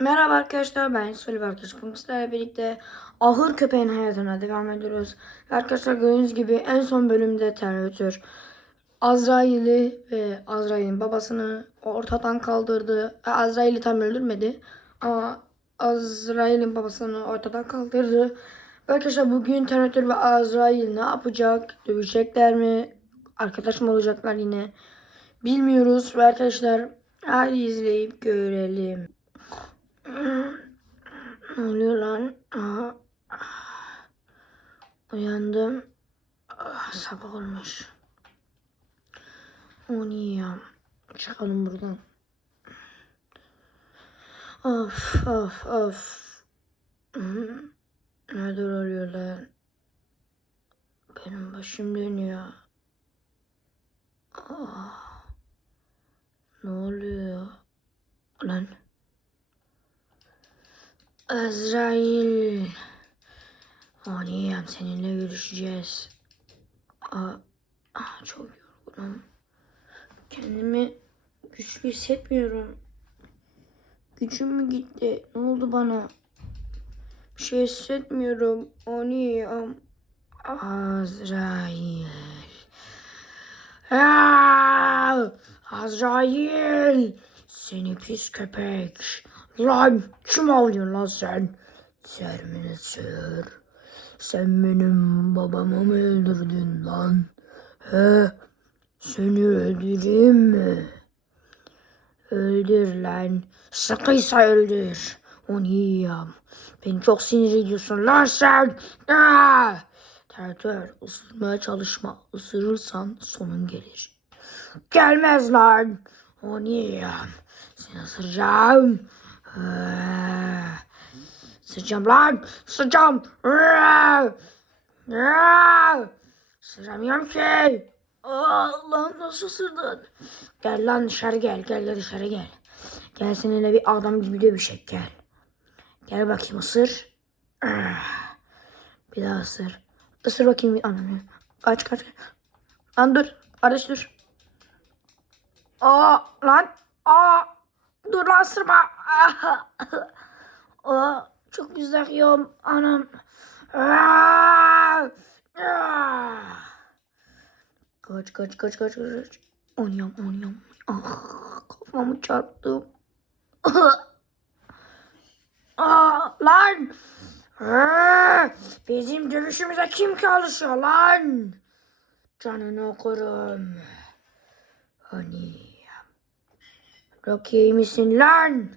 Merhaba arkadaşlar ben arkadaşlar. Bugün sizlerle birlikte ahır köpeğin hayatına devam ediyoruz. Arkadaşlar gördüğünüz gibi en son bölümde Terminator Azrail'i ve Azrail'in babasını ortadan kaldırdı. E, Azrail'i tam öldürmedi ama Azrail'in babasını ortadan kaldırdı. Arkadaşlar bugün Terminator ve Azrail ne yapacak? Dövüşecekler mi? Arkadaş mı olacaklar yine? Bilmiyoruz ve arkadaşlar hadi izleyip görelim. Ne oluyor lan? Uyandım. Ah, sabah olmuş. O niye ya? Çıkalım buradan. Of of of. Neler oluyor lan? Benim başım dönüyor. Ah. Ne oluyor? Lan. Azrail. Aniyem seninle görüşeceğiz. Aa, ah, çok yorgunum. Kendimi güçlü hissetmiyorum. Gücüm mü gitti? Ne oldu bana? Bir şey hissetmiyorum. Aniyem. Azrail. Aa, Azrail. Seni pis köpek. Lan kim oluyor lan sen? Terminator. Sen benim babamı mı öldürdün lan? He? Seni öldüreyim mi? Öldür lan. Sıkıysa öldür. Onu yiyeyim. Beni çok sinir ediyorsun lan sen. Aa! Tertör ısırmaya çalışma. Isırırsan sonun gelir. Gelmez lan. Onu yiyeyim. Seni ısıracağım. Aa! Sıcam lan. Sıcam. Aa! Aa! Sıramıyorum ki. Aa, lan nasıl ısırdın? Gel lan dışarı gel. Gel gel dışarı gel. Gel seninle bir adam gibi dövüşek gel. Gel bakayım ısır. Bir daha ısır. Isır bakayım bir ananı. Kaç. Lan dur. Kardeş dur. Aa lan. Aa. Dur lan ısırma. Ah. Aa, çok güzel yiyorum anam. Ah. Kaç kaç kaç kaç kaç. Oynayam oynayam. Ah, kafamı çarptım. Aa, lan! Aa, bizim dövüşümüze kim çalışıyor lan? Canını okurum. Hani Rocky misin lan?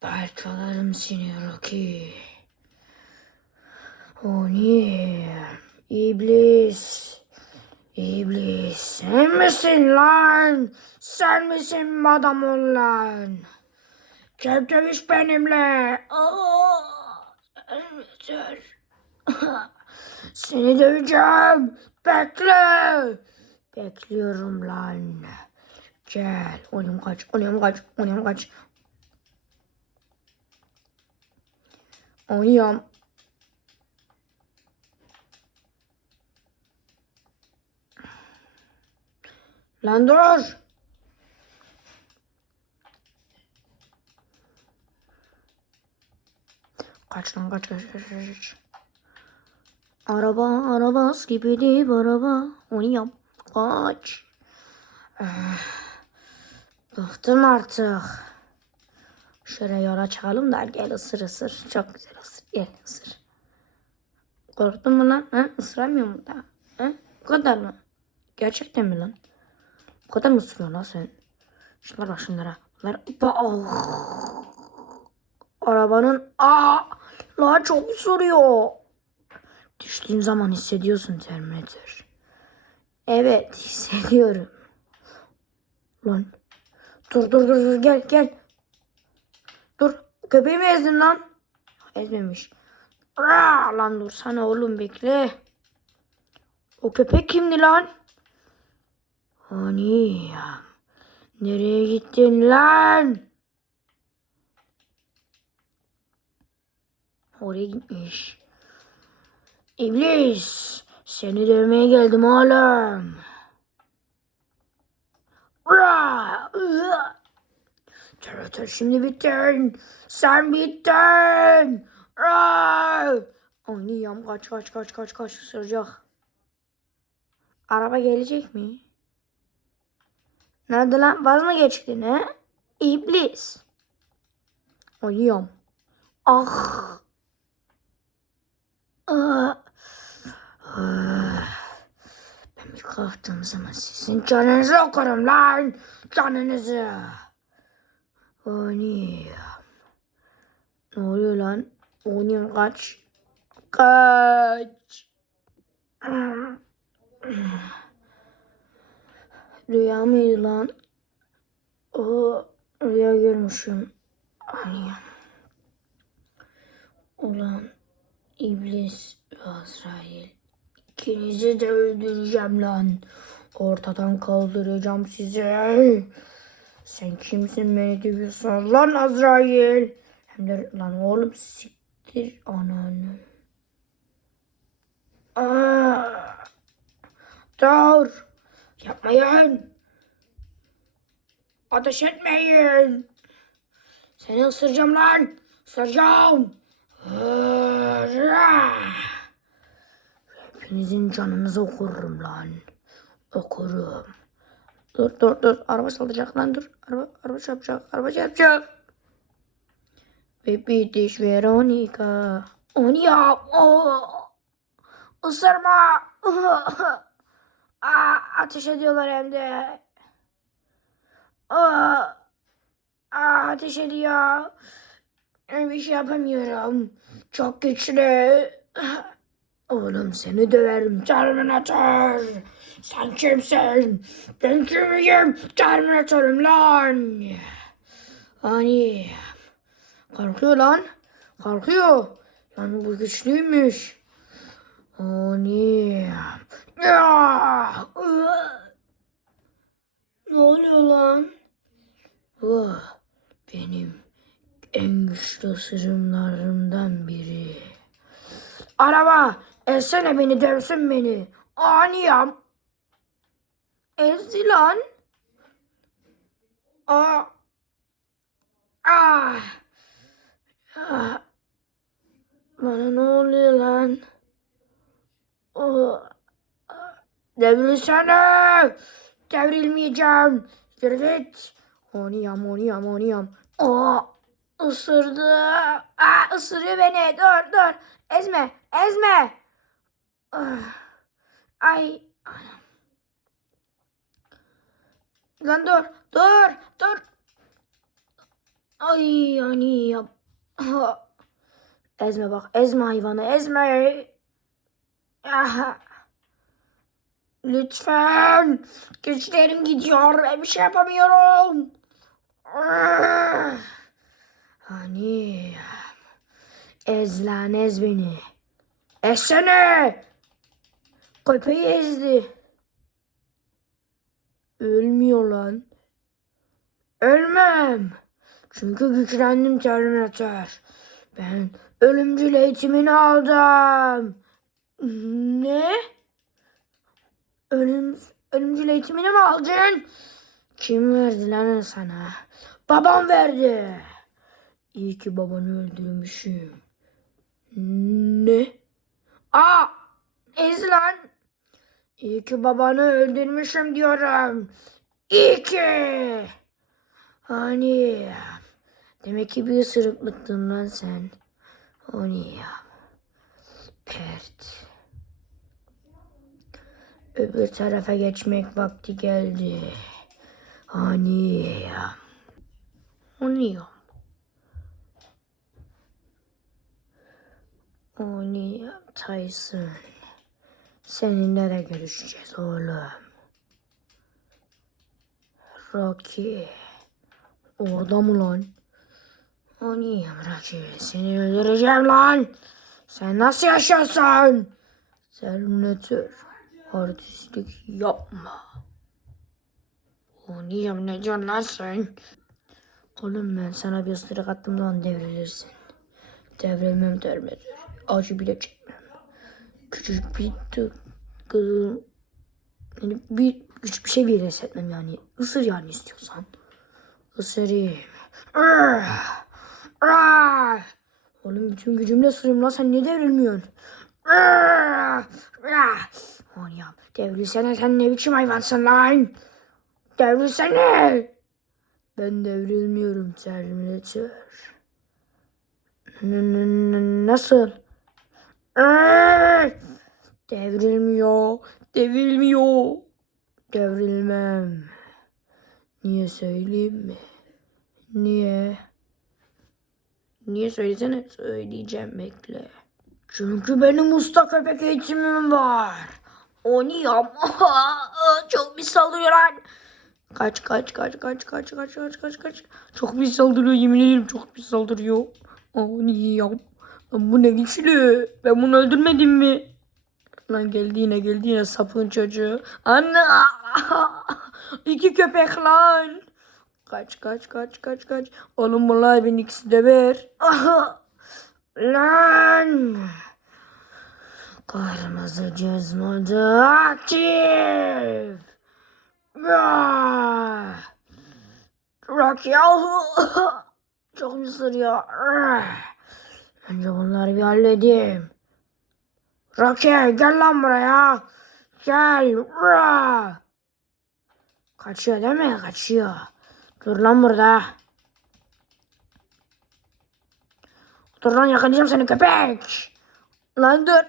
Parçalarım seni Rocky. O niye? İblis. İblis. Sen misin lan? Sen misin adam ol dövüş benimle. Evet. Seni döveceğim. Bekle. Bekliyorum lan. Gel. Oynayalım kaç. Oynayalım kaç. Oynayalım kaç. Oynuyorum. Lan dur. Kaç lan kaç kaç kaç kaç. Araba arabas gibi değil araba. Oynuyorum. Kaç. Ah, Bıktım artık. Şöyle yola çıkalım da gel ısır ısır. Çok güzel ısır. Gel ısır. Korktun mu lan? Ha? Isıramıyor mu daha? Ha? Bu kadar mı? Gerçekten mi lan? Bu kadar mı ısırıyorsun lan sen? Şunlara bak şunlara. Bunlar... Ah! Arabanın... Aa! La çok ısırıyor. Düştüğün zaman hissediyorsun Terminator. Evet hissediyorum. Lan. Dur dur dur dur gel gel. Dur. Köpeği mi ezdin lan? Ezmemiş. Aa, lan dur sana oğlum bekle. O köpek kimdi lan? Hani ya. Nereye gittin lan? Oraya gitmiş. İblis. Seni dövmeye geldim oğlum. Tırtır şimdi bittin. Sen bittin. Oynayacağım. Kaç kaç kaç kaç kaç ısıracak. Araba gelecek mi? Nerede lan? Vaz mı geçti ne? İblis. Oynuyorum. Ah. Ben bir kalktığım zaman sizin canınızı okurum lan. Canınızı. Oynuyorum. Ne oluyor lan? Oynuyorum kaç. Kaç. Rüya mıydı lan? O rüya görmüşüm. Hani Ulan iblis ve Azrail. İkinizi de öldüreceğim lan. Ortadan kaldıracağım sizi. Sen kimsin beni dövüyorsun lan Azrail? Hem de lan oğlum siktir ananı. Aa, dur. Yapmayın. Ateş etmeyin. Seni ısıracağım lan. Isıracağım. Hepinizin canınızı okurum lan. Okurum. Dur dur dur. Araba salacak lan dur. Araba, araba çarpacak. Araba çarpacak. Baby diş Veronica. Onu yap. Oh. Isırma. Aa, ateş ediyorlar hem de. Aa, ateş ediyor. Bir şey yapamıyorum. Çok güçlü. Oğlum seni döverim Terminator. Sen kimsin? Ben kimim? Terminator'um lan. Hani kalkıyor lan. Kalkıyor. Yani bu güçlüymüş. Hani. Ne oluyor lan? Bu benim en güçlü ısırımlarımdan biri. Araba, etsene beni, dövsün beni. Aniyam. Ezdi lan. Aa. Ah. Ah. Bana ne oluyor lan? Oh. Devrilsene. Devrilmeyeceğim. Yürü git. Oniyam, oniyam, oniyam. Aa. Isırdı. Aa, ısırıyor beni. Dur dur. Ezme. Ezme. Ah. Ay. Anam. Lan dur. Dur. Dur. Ay yani yap. Ah. Ezme bak. Ezme hayvanı. Ezme. Ah. Lütfen. Güçlerim gidiyor. Ben bir şey yapamıyorum. Hani ez lan ez beni. Ezsene. Köpeği ezdi. Ölmüyor lan. Ölmem. Çünkü güçlendim Terminator. Ben ölümcül eğitimini aldım. Ne? Ölüm, ölümcül eğitimini mi aldın? Kim verdi lan sana? Babam verdi. İyi ki babanı öldürmüşüm. Ne? Aa! Ez lan! İyi ki babanı öldürmüşüm diyorum. İyi ki! Hani demek ki bir ısırıklıktın lan sen. Hani ya. Pert. Öbür tarafa geçmek vakti geldi. Hani ya. Hani ya. Oni Tyson. Seninle de görüşeceğiz oğlum. Rocky. Orada mı lan? Oni Rocky. Seni öldüreceğim lan. Sen nasıl yaşıyorsun? Terminator. Artistlik yapma. Oni diyorsun lan? Oğlum ben sana bir ısırık attım lan devrilirsin. Devrilmem Terminator. Acı bile çekmem. Küçücük bir kızım. Yani bir küçük bir şey bile hissetmem yani. Isır yani istiyorsan. Isırayım. Oğlum bütün gücümle ısırayım lan sen niye devrilmiyorsun? Ah! Oğlum devrilsene sen ne biçim hayvansın lan? Devrilsene. Ben devrilmiyorum Terminator. N- Nasıl? Devrilmiyor. Devrilmiyor. Devrilmem. Niye söyleyeyim mi? Niye? Niye söylesene? Söyleyeceğim bekle. Çünkü benim usta köpek eğitimim var. Onu yap. Çok bir saldırıyor lan. Kaç kaç kaç kaç kaç kaç kaç kaç kaç. Çok bir saldırıyor yemin ederim çok bir saldırıyor. Onu yap. Bu ne güçlü. Ben bunu öldürmedim mi? Lan geldi yine geldi yine sapın çocuğu. Anne. İki köpek lan. Kaç kaç kaç kaç kaç. Oğlum vallahi ben ikisi de ver. Lan. Kırmızı göz modu aktif. Ah! Bırak yahu. Çok mu ısırıyor? Önce bunları bir halledeyim. Rocky gel lan buraya. Gel. Ura! Kaçıyor değil mi? Kaçıyor. Dur lan burada. Dur lan yakalayacağım seni köpek. Lan dur.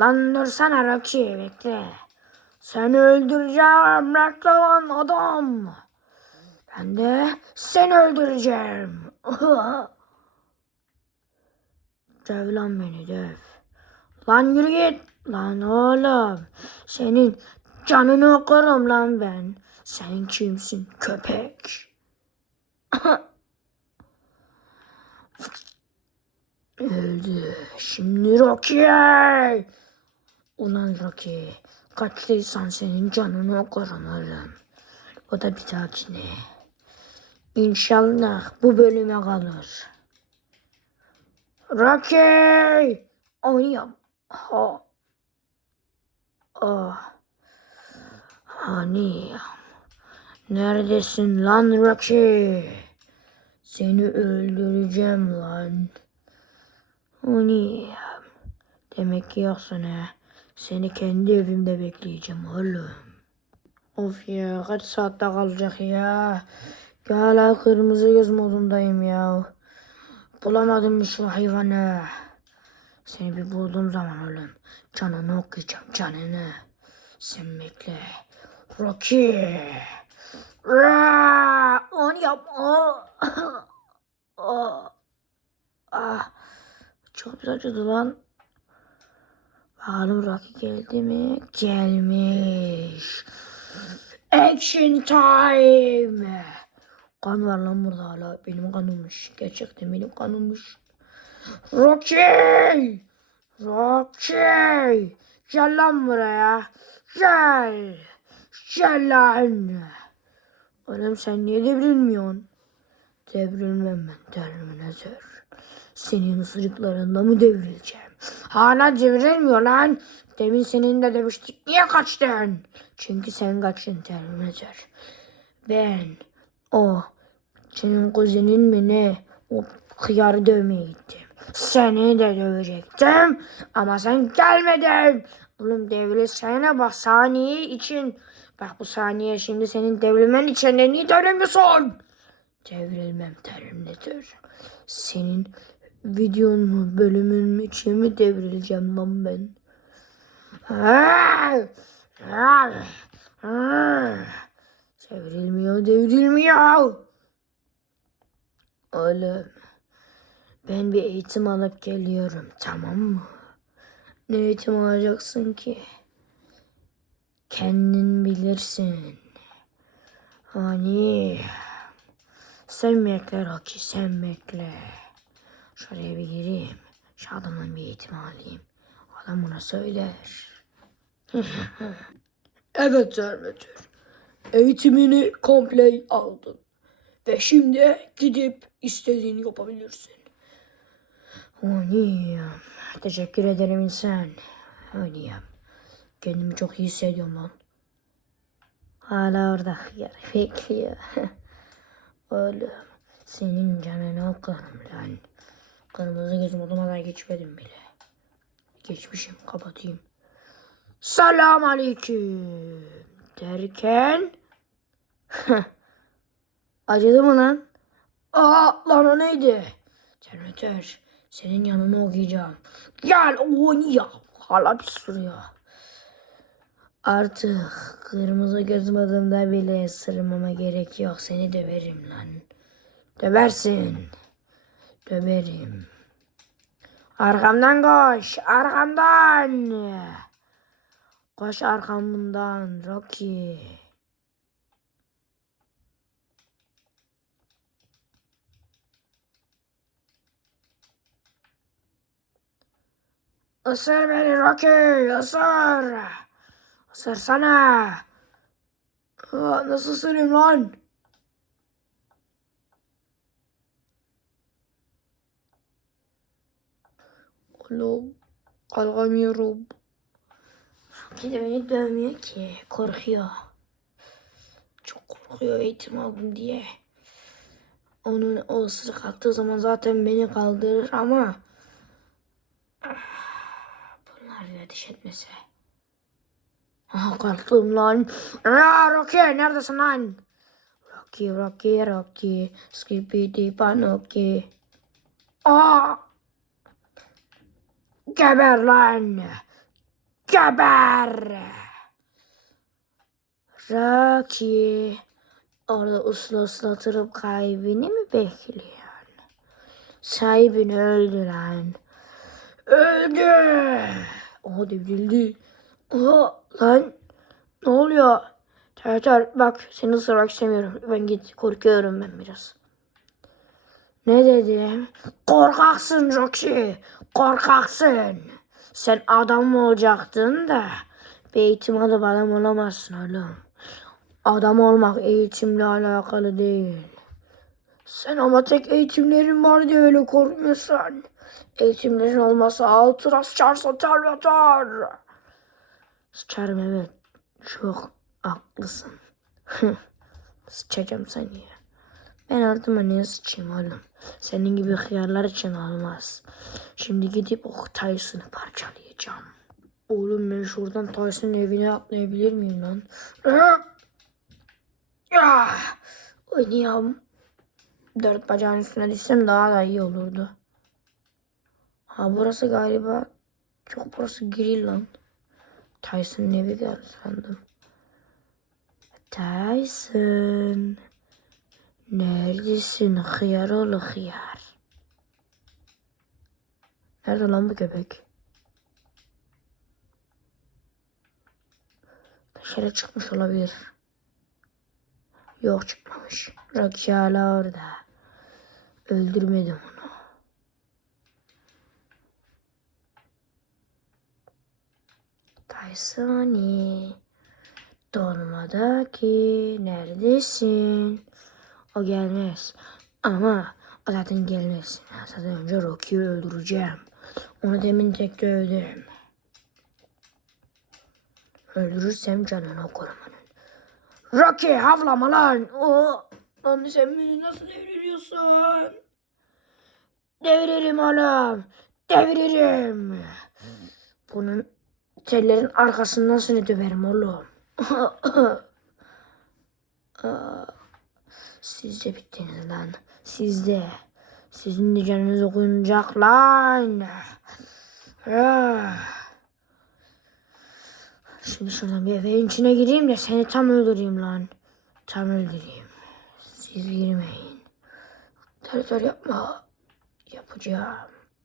Lan dursana Rocky bekle. Seni öldüreceğim reklam adam. Ben de seni öldüreceğim. Döv beni döv. Lan yürü git. Lan oğlum. Senin canını okurum lan ben. Sen kimsin köpek? Öldü. Şimdi Rocky. Ulan Rocky. Kaçtıysan senin canını okurum oğlum. O da bir dahakine. İnşallah bu bölüme kalır. Rocky! Oynayam. Ha. Ah. Hani. Neredesin lan Rocky? Seni öldüreceğim lan. Hani. Demek ki yoksun ha. Seni kendi evimde bekleyeceğim oğlum. Of ya kaç saatte kalacak ya. Hala kırmızı göz modundayım ya. Bulamadım şu hayvanı. Seni bir bulduğum zaman oğlum. Canını okuyacağım canını. Sen bekle. Rocky. Onu yapma. Ah. Çok acıdı lan. Bakalım Rocky geldi mi? Gelmiş. Action time. Kan var lan burada hala. Benim kanımmış. Gerçekten benim kanımmış. Rocky! Rocky! Gel lan buraya. Gel. Gel lan. Oğlum sen niye devrilmiyorsun? Devrilmem ben Terminator. Senin ısırıklarında mı devrileceğim? Hala devrilmiyor lan. Demin seninle demiştik. Niye kaçtın? Çünkü sen kaçtın Terminator. Ben o senin kuzenin mi ne? O hıyarı dövmeye gittim. Seni de dövecektim ama sen gelmedin. Oğlum devrilsene bak saniye için. Bak bu saniye şimdi senin devrilmen için de niye devrilmiyorsun? Devrilmem Terminator. Senin videon mu bölümün mü için mi devrileceğim lan ben? Devrilmiyor, devrilmiyor. Oğlum, ben bir eğitim alıp geliyorum, tamam mı? Ne eğitim alacaksın ki? Kendin bilirsin. Hani... Sen bekle Rocky, sen bekle. Şuraya bir gireyim. Şu adamdan bir eğitim alayım. Adam buna söyler. evet Terminator. Eğitimini komple aldın. Ve şimdi gidip istediğini yapabilirsin. Oynayayım. Teşekkür ederim insan. Oynayayım. Kendimi çok iyi hissediyorum lan. Hala orada hıyar bekliyor. Oğlum senin canını okurum lan. Kırmızı gözüm odamadan geçmedim bile. Geçmişim kapatayım. Selam aleyküm derken acıdı mı lan? Aa lan o neydi? Terminatör senin yanını okuyacağım. Gel oyna. Hala bir sürüyor. Artık kırmızı gözüm adımda bile ısırmama gerek yok. Seni döverim lan. Döversin. Döverim. Arkamdan koş. Arkamdan. Koş arkamdan Rocky. Isır beni Rocky. Isır. Isırsana. Nasıl ısırayım lan? Oğlum kalkamıyorum. De beni dövmüyor ki. Korkuyor. Çok korkuyor eğitim aldım diye. Onun o ısırık attığı zaman zaten beni kaldırır ama ah, bunlar bir ateş etmese. Aha kalktım lan. Aa, Rocky neredesin lan? Rocky, Rocky, Rocky. Skippity Panoki. Aa! Geber lan. Geber. Rocky. Orada uslu ıslatırıp kaybını mı bekliyorsun? Sahibini öldü lan. Öldü. Oha devrildi. Oha lan. Ne oluyor? Terter bak seni ısırmak istemiyorum. Ben git korkuyorum ben biraz. Ne dedim? Korkaksın Rocky. Korkaksın. Sen adam olacaktın da bir eğitim alıp adam olamazsın oğlum. Adam olmak eğitimle alakalı değil. Sen ama tek eğitimlerin var diye öyle korkmuyorsun. Eğitimlerin olmasa altı rast çarsa terlatar. Sıçarım evet. Çok haklısın. Sıçacağım seni. Ben altıma niye sıçayım oğlum? Senin gibi hıyarlar için olmaz. Şimdi gidip o Tyson'ı parçalayacağım. Oğlum ben şuradan Tyson'ın evine atlayabilir miyim lan? Ah! Oynayalım. Dört bacağın üstüne düşsem daha da iyi olurdu. Ha burası galiba çok burası grill lan. Tyson'ın evi geldi sandım. Tyson. Neredesin hıyar oğlu hıyar? Nerede lan bu köpek? Dışarı çıkmış olabilir. Yok çıkmamış. Rocky hala orada. Öldürmedim onu. Tyson'i. Dolmadaki neredesin? O gelmez. Ama o zaten gelmez. Zaten önce Rocky'yi öldüreceğim. Onu demin tek dövdüm. Öldürürsem canını okurum onun. Rocky havlama lan. O, lan sen beni nasıl deviriyorsun? Deviririm oğlum. Deviririm. Bunun tellerin arkasından seni döverim oğlum. Siz de bittiniz lan. Siz de. Sizin de canınız okunacak lan. Ah. Şimdi şuradan bir evin içine gireyim de seni tam öldüreyim lan. Tam öldüreyim. Siz girmeyin. Terör yapma. Yapacağım.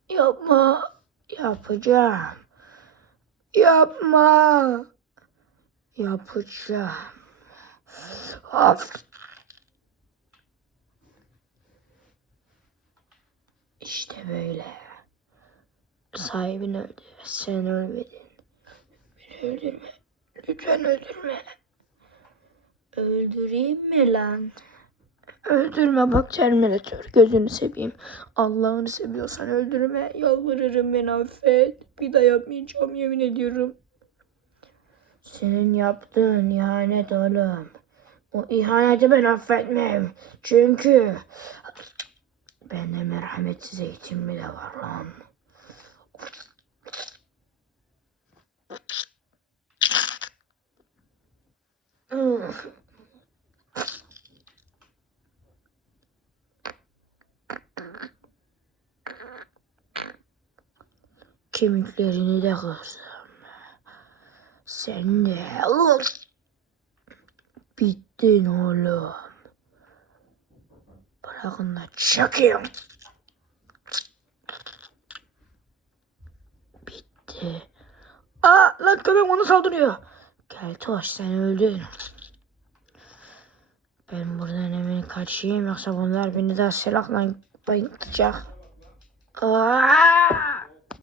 Yapma. Yapacağım. Yapma. Yapacağım. Of. İşte böyle. Sahibin öldü. Sen ölmedin. Beni öldürme. Lütfen öldürme. Öldüreyim mi lan? Öldürme bak Terminator. Gözünü seveyim. Allah'ını seviyorsan öldürme. Yalvarırım beni affet. Bir daha yapmayacağım yemin ediyorum. Senin yaptığın ihanet oğlum. O ihaneti ben affetmem. Çünkü bende merhametsiz eğitim bile var lan. Kemiklerini de kırsam. Sen de bittin oğlum. Bırakın da çakayım. Bitti. Aa lan köpek onu saldırıyor. Gel Toş sen öldün. Ben buradan hemen kaçayım yoksa bunlar beni daha silahla bayıltacak. Aa!